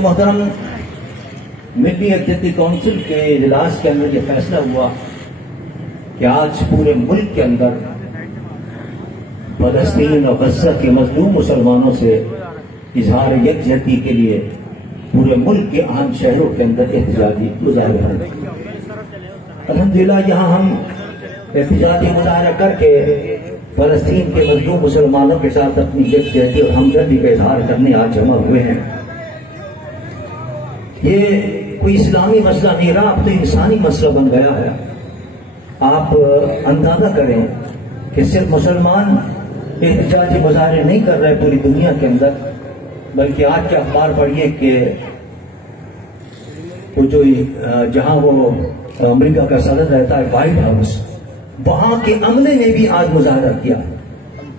मोहतरम, मिली यकजहती काउंसिल के इजलास के अंदर यह फैसला हुआ कि आज पूरे मुल्क के अंदर फलस्तीन और गज़ा के मजलूम मुसलमानों से इजहार यकजहती के लिए पूरे मुल्क के आम शहरों के अंदर एहतजाजी मुजाहरे हैं। अल्हम्दुलिल्लाह यहाँ हम एहतजाजी मुजाहरा करके फलस्तीन के मजलूम मुसलमानों के साथ अपनी यकजहती और हमदर्दी का इजहार करने आज जमा हुए हैं। ये कोई इस्लामी मसला नहीं रहा, अब तो इंसानी मसला बन गया है। आप अंदाजा करें कि सिर्फ मुसलमान एहतजाजी मुजाहरे नहीं कर रहे पूरी दुनिया के अंदर, बल्कि आज के अखबार पढ़िए कि वो जो जहां वो अमेरिका का सदर रहता है व्हाइट हाउस, वहां के अमले ने भी आज मुजाहरा किया।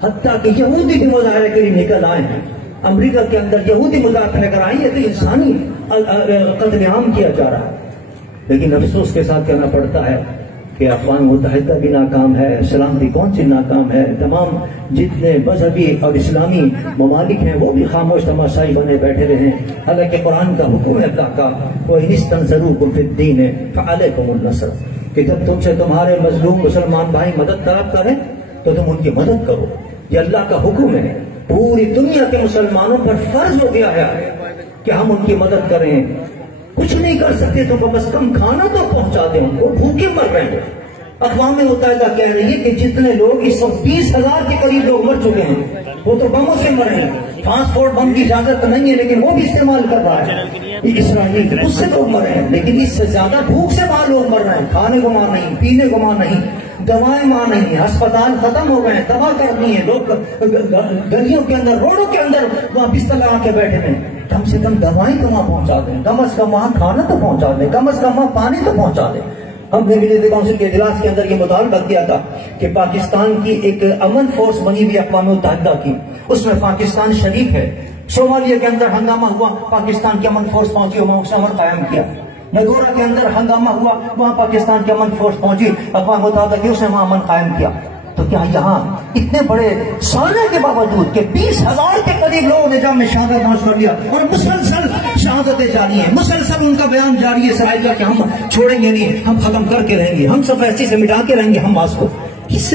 हत्ता कि यहूदी भी मुजाहरे के लिए निकल आए हैं। अमेरिका के अंदर यहूदी मुजाहरे लेकर आई है तो इंसानी कत्लेआम किया जा रहा है। लेकिन अफसोस के साथ कहना पड़ता है कि अक़वाम मुत्तहिदा भी नाकाम है, सलामती कौंसिल नाकाम है, तमाम जितने मजहबी और इस्लामी ममालिक हैं वो भी खामोश तमाशाई बने बैठे रहे। हालांकि कुरान का हुक्म है अल्लाह का, वो इनिस्तंसरूकुम फिद्दीन फअलैकुमुन नस्र, कि जब तुमसे तुम्हारे मजलूम मुसलमान भाई मदद तलब करें तो तुम उनकी मदद करो। ये अल्लाह का हुक्म है। पूरी दुनिया के मुसलमानों पर फर्ज हो गया है कि हम उनकी मदद करें। कुछ नहीं कर सकते तो बस कम खाना तो पहुंचा दें उनको, भूखे मर रहे हैं। अक़वाम मुत्तहिदा कह रही है कि जितने लोग इस वक्त 20,000 के करीब लोग मर चुके हैं, वो तो बमों से मरे हैं। ट्रांसपोर्ट बम की इजाजत नहीं है लेकिन वो भी इस्तेमाल कर रहा है इसराइल, उससे लोग मरे हैं। लेकिन इससे ज्यादा भूख से वहां लोग मर रहे हैं। खाने को मां नहीं, पीने को मां नहीं, दवाएं मां नहीं, अस्पताल खत्म हो गए हैं, तबाह कर दिए लोग। गलियों के अंदर, रोडों के अंदर वहां बिस्तर लगा के बैठे हैं। कम से कम दवाएं तो वहां पहुंचा दें, कम से कम वहां खाना तो पहुंचा दें, कम से कम वहां पानी तो पहुंचा दें। हमने मिलिट्री काउंसिल के इजलास के अंदर ये मुतालबा किया था कि पाकिस्तान की एक अमन फोर्स बनी हुई अक़वाम मुत्तहिदा की, उसमें पाकिस्तान शरीक है। सोमालिया के अंदर हंगामा हुआ, पाकिस्तान की अमन फोर्स पहुंची, वहां उसे अमन कायम किया। नगोरा के अंदर हंगामा हुआ, वहां पाकिस्तान की अमन फोर्स पहुंची, अक़वाम मुत्तहिदा की, उसने वहां अमन कायम किया। तो क्या यहाँ इतने बड़े साले के बावजूद के 20,000 के करीब लोगों ने जाम में शहादत हासिल कर लिया और मुसलसल शहादतें जारी हैं, मुसलसल उनका बयान जारी है इसराइल का कि हम छोड़ेंगे नहीं, हम खत्म करके रहेंगे, हम सब ऐसे से मिटा के रहेंगे हमास को। इस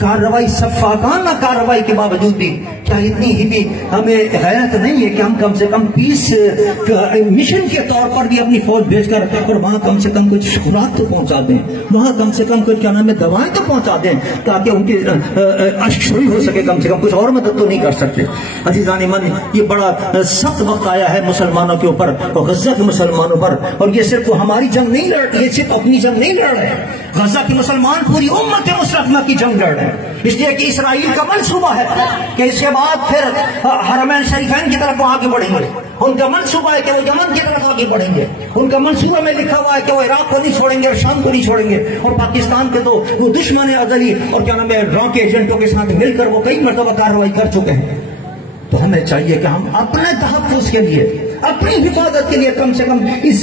कार्रवाई, सफाकाना कार्रवाई के बावजूद भी क्या इतनी ही भी हमें हैरत नहीं है कि हम कम से कम पीस मिशन के तौर पर भी अपनी फौज भेजकर रखते हैं और वहां कम से कम कुछ खुराक तो पहुंचा दें, वहां कम से कम कुछ क्या नाम है दवाएं तो पहुंचा दें ताकि उनकी अशुई हो सके। कम से कम कुछ और मदद तो नहीं कर सकते। अजीजान ईमान, ये बड़ा सख्त वक्त आया है मुसलमानों के ऊपर और गज़ा के मुसलमानों पर। और ये सिर्फ हमारी जंग नहीं लड़ रहे, ये सिर्फ अपनी जंग नहीं लड़ रहे, गज़ा के मुसलमान पूरी उम्मत मुस्लिमा की जंग लड़ रहे हैं। इसलिए कि इसराइल का मंसूबा है कि इसके बाद फिर हरमैन शरीफैन की तरफ आगे बढ़ेंगे। उनका मंसूबा है कि वो यमन की तरफ आगे बढ़ेंगे। उनका मंसूबा में लिखा हुआ है कि वो इराक को नहीं छोड़ेंगे और शाम को नहीं छोड़ेंगे। और पाकिस्तान के तो वो दुश्मन अज़ली और क्या नाम है रॉ के एजेंटों के साथ मिलकर वो कई मरतबा कार्रवाई कर चुके हैं। तो हमें चाहिए कि हम अपने तहफ़्फ़ुज़ के लिए, अपनी हिफाजत के लिए कम से कम इस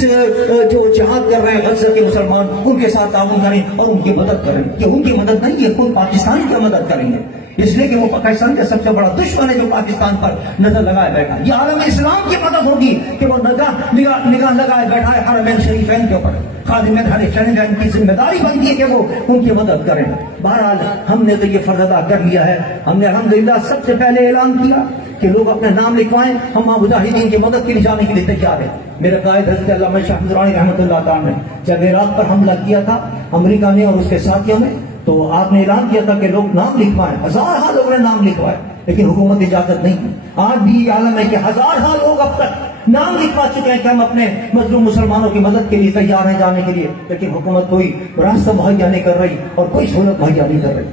जो जिहाद कर रहे हैं गज़ा के मुसलमान, उनके साथ ताउन करें और उनकी मदद करें। कि उनकी मदद नहीं, ये खुद पाकिस्तान की मदद करेंगे, इसलिए कि वो पाकिस्तान का सबसे बड़ा दुश्मन है जो पाकिस्तान पर नजर लगाए बैठा। ये आलम इस्लाम की मदद होगी कि वो निगाह लगाए बैठा है हरमैन शरीफैन के ऊपर। खादिम हरमैन की जिम्मेदारी बनती है कि वो उनकी मदद करें। बहरहाल हमने तो ये फर्ज अदा कर लिया है। हमने अल्हम्दुलिल्लाह सबसे पहले ऐलान किया कि लोग अपने नाम लिखवाएं, हम मुजाहिदीन की मदद के लिए जाने के लिए तैयार हैं। मेरे कायद हज़रत अल्लामा शाह अहमद दुरानी रहमतुल्लाह ताला ने जब इराक पर हमला किया था अमेरिका ने और उसके साथियों ने, तो आपने ऐलान किया था कि लोग नाम लिखवाएं। हजार लोगों ने नाम लिखवाए, लेकिन हुकूमत इजाजत नहीं दी। आज भी आलम है कि हजार लोग अब तक नाम लिखवा चुके हैं कि हम अपने मजलूम मुसलमानों की मदद के लिए तैयार हैं जाने के लिए, लेकिन हुकूमत कोई रास्ता मुहैया नहीं कर रही और कोई सहूलत मुहैया नहीं कर रही।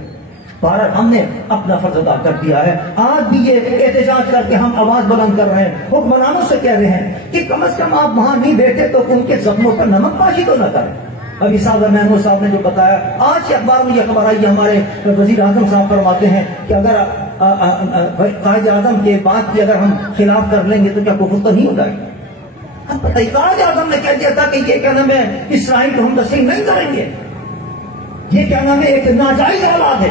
भारत हमने अपना फर्ज अदा कर दिया है। आज भी ये एहतजाज करके हम आवाज बुलंद कर रहे हैं, हुक्मरानों से कह रहे हैं कि कम से कम आप वहां नहीं बैठे तो उनके जख्मों पर नमक पाशी तो न करें। अभी सादर महमूद साहब ने जो बताया, आज के अखबार में यह खबर आई, हमारे वजीर आजम साहब फरमाते हैं कि अगर कायद आजम के बात की अगर हम खिलाफ कर लेंगे तो क्या कुफ्र तो नहीं हो जाएगी। कायद आजम ने कह दिया था कि ये क्या नाम है इसराइल को हम तस्लीम नहीं करेंगे। ये क्या नाम है, एक नाजायज औलाद है।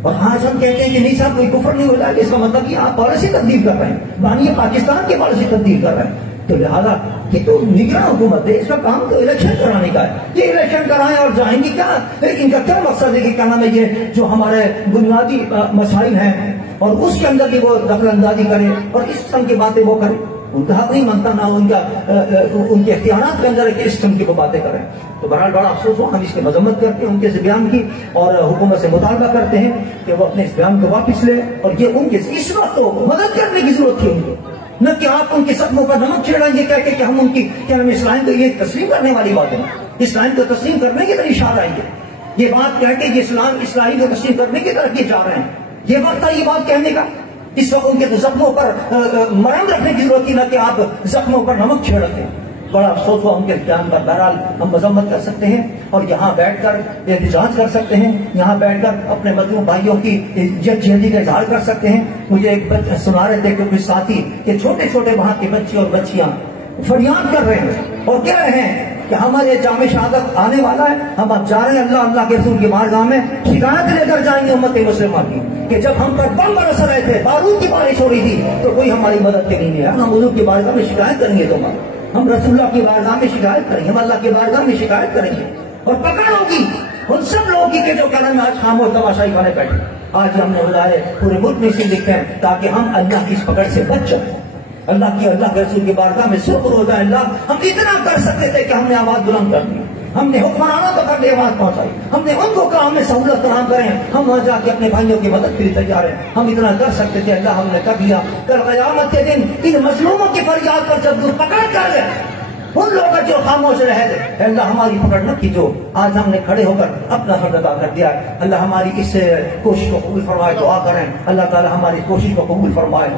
और आज हम कहते हैं कि नहीं साहब कोई कुफर नहीं हो जाएगा, इसका मतलब कि आप पॉलिसी तब्दील कर रहे हैं, मानिए पाकिस्तान की पॉलिसी तब्दील कर रहे हैं। तो लिहाजा ये तो निगरान हुकूमत है, इसका काम तो इलेक्शन कराने का है। ये इलेक्शन कराएं और जाएंगे क्या, इनका क्या मकसद है कि क्या नाम है, ये जो हमारे बुनियादी मसाइल हैं और उसके अंदर भी वो दखल अंदाजी करें और इस किस्म की बातें वो करें। उनका हक नहीं मानता ना उनके इख्तियारात के अंदर इस किस्म की वो बातें करें। तो बहरहाल बड़ा अफसोस हो, हम इसकी मजम्मत करते हैं उनके इस बयान की और हुकूमत से मुतालबा करते हैं कि वो अपने इस बयान को वापस ले। और ये उनके इस वक्त तो मदद करने की जरूरत थी उनको, न कि आप उनके सदमों पर नमक छिड़ाएंगे कह के कि हम उनकी क्या नाम इस्लाम को ये तस्लीम करने वाली बात है। इस्लाम को तस्लीम करने की तरफ इशारा है ये बात कह के इस्लामी को तस्लीम करने की तरफ ये जा रहे हैं। ये वक्त था ये बात कहने का। इस वक्त उनके जख्मों पर मरहम रखने की जरूरत थी, न कि आप जख्मों पर नमक छिड़कते। बड़ा अफसोस हुआ उनके बयान पर। बहरहाल हम मजम्मत कर सकते हैं और यहाँ बैठकर एहतजाज कर सकते हैं, यहाँ बैठकर अपने मजलूम भाइयों की यकजहती का इजहार कर सकते हैं। मुझे एक सुना रहे थे कि कुछ साथी के छोटे छोटे वहां के बच्चे और बच्चियां फरियाद कर रहे हैं और कह रहे हैं कि हमारे जामे शहादत आने वाला है, हम अब जा रहे हैं अल्लाह के रसूल की बारगाह में शिकायत लेकर जाएंगे उम्मत मुस्लिमा की कि जब हम पर बम बरस रहे थे, बारूद की बारिश हो रही थी, तो कोई हमारी मदद के लिए नहीं है। हम हुजूर की बारगाह में शिकायत करेंगे, तुम्हारा हम रसूलुल्लाह की बारगाह में शिकायत करेंगे, हम अल्लाह की बारगाह में शिकायत करेंगे और पकड़ होगी उन सब लोगों की जो कहना में आज खामोश तमाशाई खाने बैठे। आज हमने बुलाए पूरे मुल्क में इसी लिखते हैं ताकि हम अल्लाह की इस पकड़ से बच जाए, अल्लाह के रसूल की बारगाह में सुर्खुर हो जाए। अल्लाह हम इतना कर सकते थे कि हमने आवाज बुलंद कर दी, हमने हुक्मरानों तक अपनी आवाज पहुंचाई, हमने उनको कहा हमें सहूलत फराहम करें, हम वहां जाके अपने भाइयों की मदद के लिए तैयार हैं। हम इतना कर सकते थे, अल्लाह हमने कर दिया। कल क़यामत के दिन इन मजलूमों की फरियाद पर जब पकड़ कर उन लोगों का जो खामोश रहे थे, अल्लाह हमारी पकड़ न की, जो आज हमने खड़े होकर अपना फर्ज अदा कर दिया। अल्लाह हमारी इस कोशिश को कबूल फरमाए। दुआ करें अल्लाह ताला हमारी कोशिश को कबूल फरमाए।